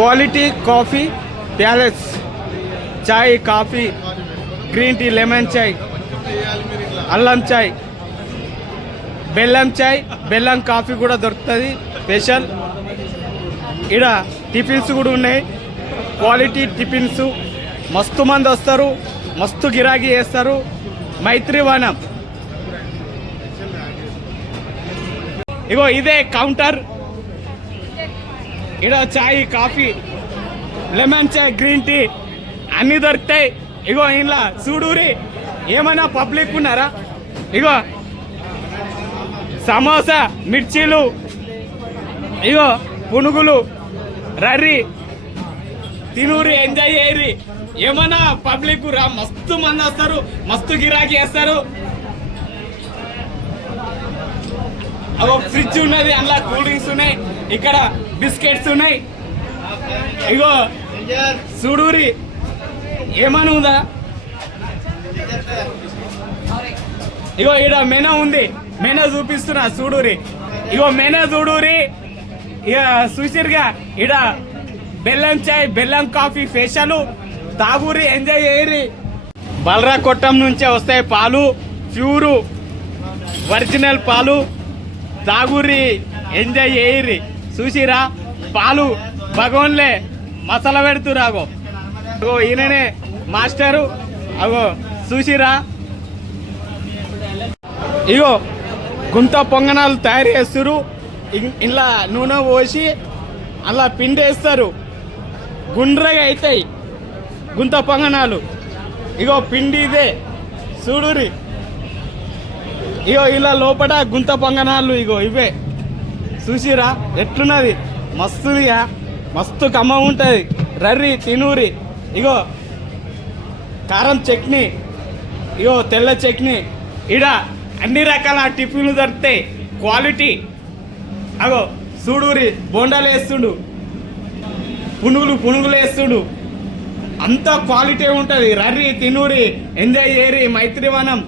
Quality coffee palace చాయ్ coffee green tea lemon చాయ్ అల్లం చాయ్ బెల్లం చాయ్ బెల్లం కాఫీ కూడా దొరుకుతుంది స్పెషల్. ఇక్కడ టిఫిన్స్ కూడా ఉన్నాయి, క్వాలిటీ టిఫిన్స్. మస్తు మంది వస్తారు, మస్తు గిరాకీ చేస్తారు. మైత్రివనం ఇగో ఇదే కౌంటర్. ఇక్కడ చాయ్ కాఫీ లెమన్ చాయ్ గ్రీన్ టీ అన్నీ దొరుకుతాయి. ఇగో ఇలా చూడూరి ఏమైనా పబ్లిక్ ఉన్నారా? ఇగో సమోసా మిర్చీలు, ఇగో పునుగులు రర్రీ తినూరి ఎంజాయ్ చేయరి. ఏమన్నా పబ్లిక్ రా, మస్తు మంది వస్తారు, మస్తు గిరాకీ చేస్తారు. ఫ్రిడ్జ్ ఉన్నది, అందులో కూల్ డ్రింక్స్ ఉన్నాయి, ఇక్కడ బిస్కెట్స్ ఉన్నాయి. ఇగో చూడూరి ఏమని ఉందా? ఇగో ఈడ మెనూ ఉంది, మెనూ చూపిస్తున్నా చూడూరి. ఇగో మెనూ చూడూరి. ఇక చూసిరుగా ఈడ బెల్లం చాయ్ బెల్లం కాఫీ ఫేషియల్ తాగురి, ఎంజాయ్ చేయరి. బలరా కొట్టం నుంచే వస్తాయి పాలు, ప్యూరు ఒరిజినల్ పాలు. తాగురి, ఎంజాయ్ చేయరి. చూసిరా పాలు భగవన్లే మసాలా పెడుతురాగో. అగో ఈయననే మాస్టరు. అగో చూసిరా, ఇగో గుంత పొంగనాలు తయారు చేస్తారు. ఇలా నూనె పోసి అలా పిండి వేస్తారు, గుండ్రగా అవుతాయి గుంత పొంగనాలు. ఇగో పిండి ఇదే చూడురి. ఇగో ఇలా లోపల గుంత పొంగనాలు ఇగో ఇవే. చూసిరా ఎట్లున్నది, మస్తుదిగా, మస్తు కమ్మ ఉంటుంది. రర్రీ తినూరి. ఇగో కారం చట్నీ, ఇగో తెల్ల చట్నీ. ఇడ అన్ని రకాల టిఫిన్లు దొరుకుతాయి, క్వాలిటీ. అగో చూడూరి బోండాలు వేస్తుడు, పునుగులు వేస్తుడు. అంత క్వాలిటీ ఉంటుంది. రర్రీ తినూరి, ఎంజాయ్ చేయరి. మైత్రివనం.